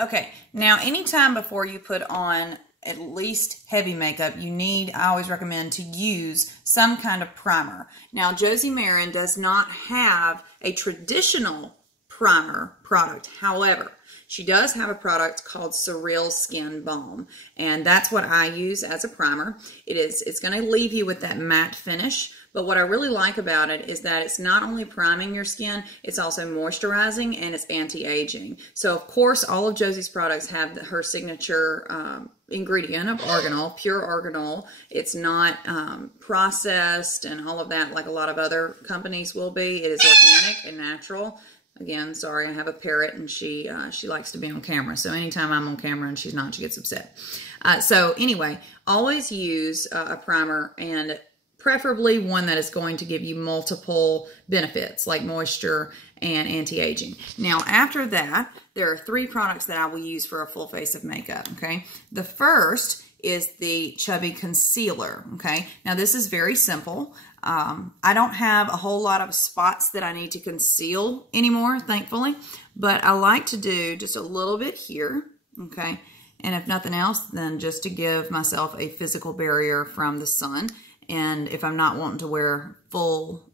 Okay, now anytime before you put on at least heavy makeup, I always recommend to use some kind of primer. Now, Josie Maran does not have a traditional primer product. However, she does have a product called Surreal Skin Balm, and that's what I use as a primer. It's going to leave you with that matte finish, but what I really like about it is that it's not only priming your skin, it's also moisturizing and it's anti-aging. So of course, all of Josie's products have her signature ingredient of arganol, pure arganol. It's not processed and all of that like a lot of other companies will be. It is organic and natural. Again, sorry, I have a parrot and she likes to be on camera. So anytime I'm on camera and she's not, she gets upset. So anyway, always use a primer, and preferably one that is going to give you multiple benefits like moisture and anti-aging. Now, after that, there are 3 products that I will use for a full face of makeup, okay? The first is the Chubby Concealer, okay? Now, this is very simple. I don't have a whole lot of spots that I need to conceal anymore, thankfully, but I like to do just a little bit here, okay? And if nothing else, then just to give myself a physical barrier from the sun. And if I'm not wanting to wear full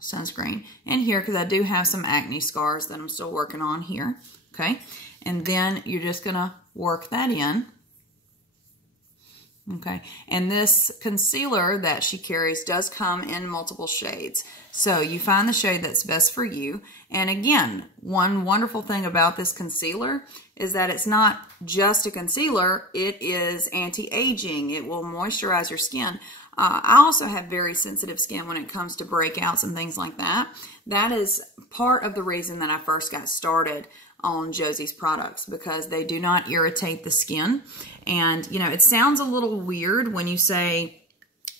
sunscreen. And here, because I do have some acne scars that I'm still working on here. Okay. And then you're just going to work that in. Okay. And this concealer that she carries does come in multiple shades. So you find the shade that's best for you. And again, one wonderful thing about this concealer is that it's not just a concealer. It is anti-aging. It will moisturize your skin. I also have very sensitive skin when it comes to breakouts and things like that. That is part of the reason that I first got started on Josie's products, because they do not irritate the skin. And, you know, it sounds a little weird when you say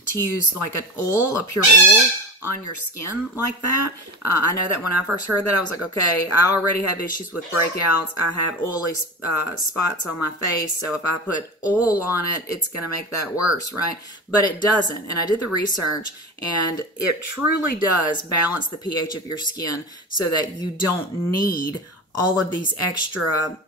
to use like an oil, a pure oil on your skin like that. I know that when I first heard that, I was like, okay, I already have issues with breakouts. I have oily spots on my face. So if I put oil on it, it's going to make that worse, right? But it doesn't. And I did the research, and it truly does balance the pH of your skin so that you don't need all of these extra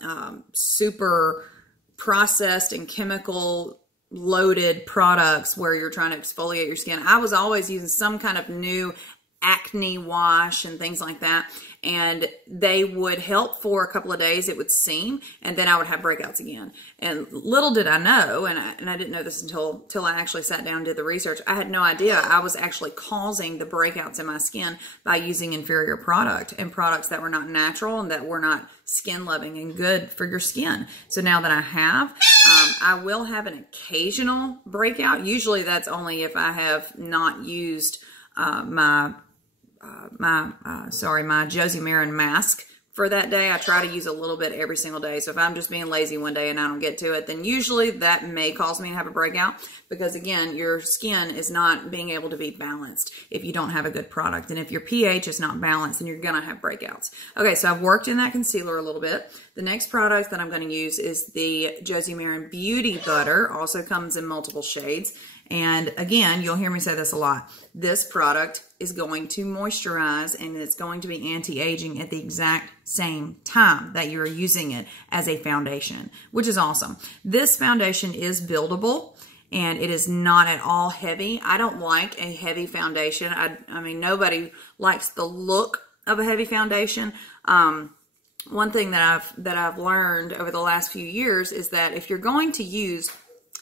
super processed and chemical loaded products where you're trying to exfoliate your skin. I was always using some kind of new acne wash and things like that, and they would help for a couple of days, it would seem, and then I would have breakouts again. And little did I know, and I didn't know this until I actually sat down and did the research, I had no idea I was actually causing the breakouts in my skin by using inferior product and products that were not natural and that were not skin loving and good for your skin. So now that I have, I will have an occasional breakout. Usually that's only if I have not used my Josie Maran mask for that day. I try to use a little bit every single day. So if I'm just being lazy one day and I don't get to it, then usually that may cause me to have a breakout, because again, your skin is not being able to be balanced if you don't have a good product. And if your pH is not balanced, then you're going to have breakouts. Okay, so I've worked in that concealer a little bit. The next product that I'm going to use is the Josie Maran Beauty Butter. Also comes in multiple shades. And again, you'll hear me say this a lot. This product is going to moisturize and it's going to be anti-aging at the exact same time that you're using it as a foundation, which is awesome. This foundation is buildable and it is not at all heavy. I don't like a heavy foundation. I mean, nobody likes the look of a heavy foundation. One thing that I've learned over the last few years is that if you're going to use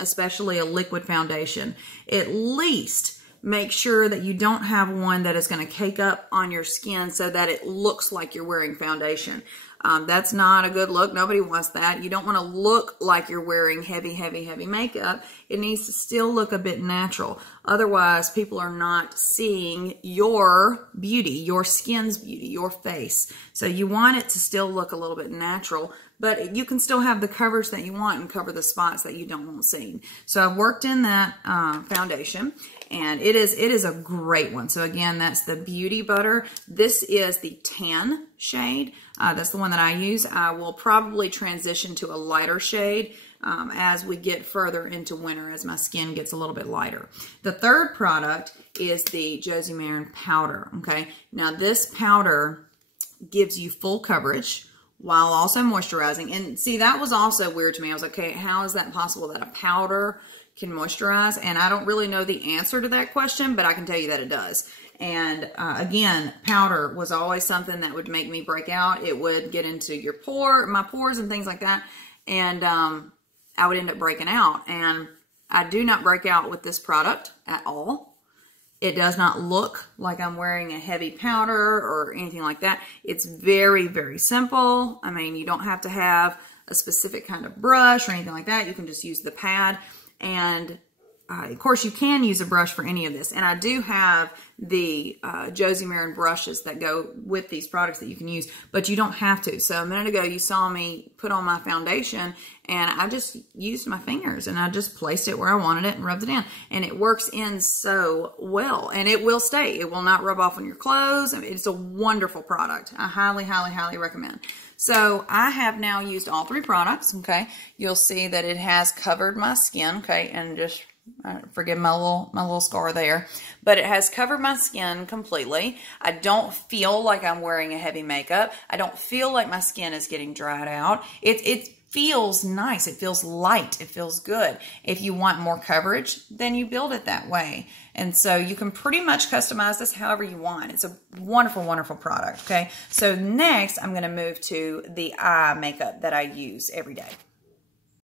especially a liquid foundation, at least make sure that you don't have one that is going to cake up on your skin so that it looks like you're wearing foundation. That's not a good look. Nobody wants that. You don't want to look like you're wearing heavy, heavy, heavy makeup. It needs to still look a bit natural. Otherwise, people are not seeing your beauty, your skin's beauty, your face. So you want it to still look a little bit natural, but you can still have the coverage that you want and cover the spots that you don't want seen. So I've worked in that foundation, and it is a great one. So again, that's the Beauty Butter. This is the tan shade. That's the one that I use. I will probably transition to a lighter shade as we get further into winter, as my skin gets a little bit lighter. The third product is the Josie Maran powder. Okay, now this powder gives you full coverage while also moisturizing. And see, that was also weird to me. I was like, okay, how is that possible that a powder can moisturize? And I don't really know the answer to that question, but I can tell you that it does. And again, powder was always something that would make me break out. It would get into my pores and things like that. And I would end up breaking out. And I do not break out with this product at all. It does not look like I'm wearing a heavy powder or anything like that. It's very, very simple. I mean, you don't have to have a specific kind of brush or anything like that. You can just use the pad. And of course, you can use a brush for any of this. And I do have the Josie Maran brushes that go with these products that you can use, but you don't have to. So a minute ago, you saw me put on my foundation, and I just used my fingers, and I just placed it where I wanted it and rubbed it in. And it works in so well, and it will stay. It will not rub off on your clothes. I mean, it's a wonderful product. I highly, highly, highly recommend. So I have now used all 3 products, okay? You'll see that it has covered my skin, okay? And just forgive my little scar there, but it has covered my skin completely. I don't feel like I'm wearing a heavy makeup. I don't feel like my skin is getting dried out. It feels nice. It feels light. It feels good. If you want more coverage, then you build it that way. And so you can pretty much customize this however you want. It's a wonderful, wonderful product, okay? So next, I'm going to move to the eye makeup that I use every day.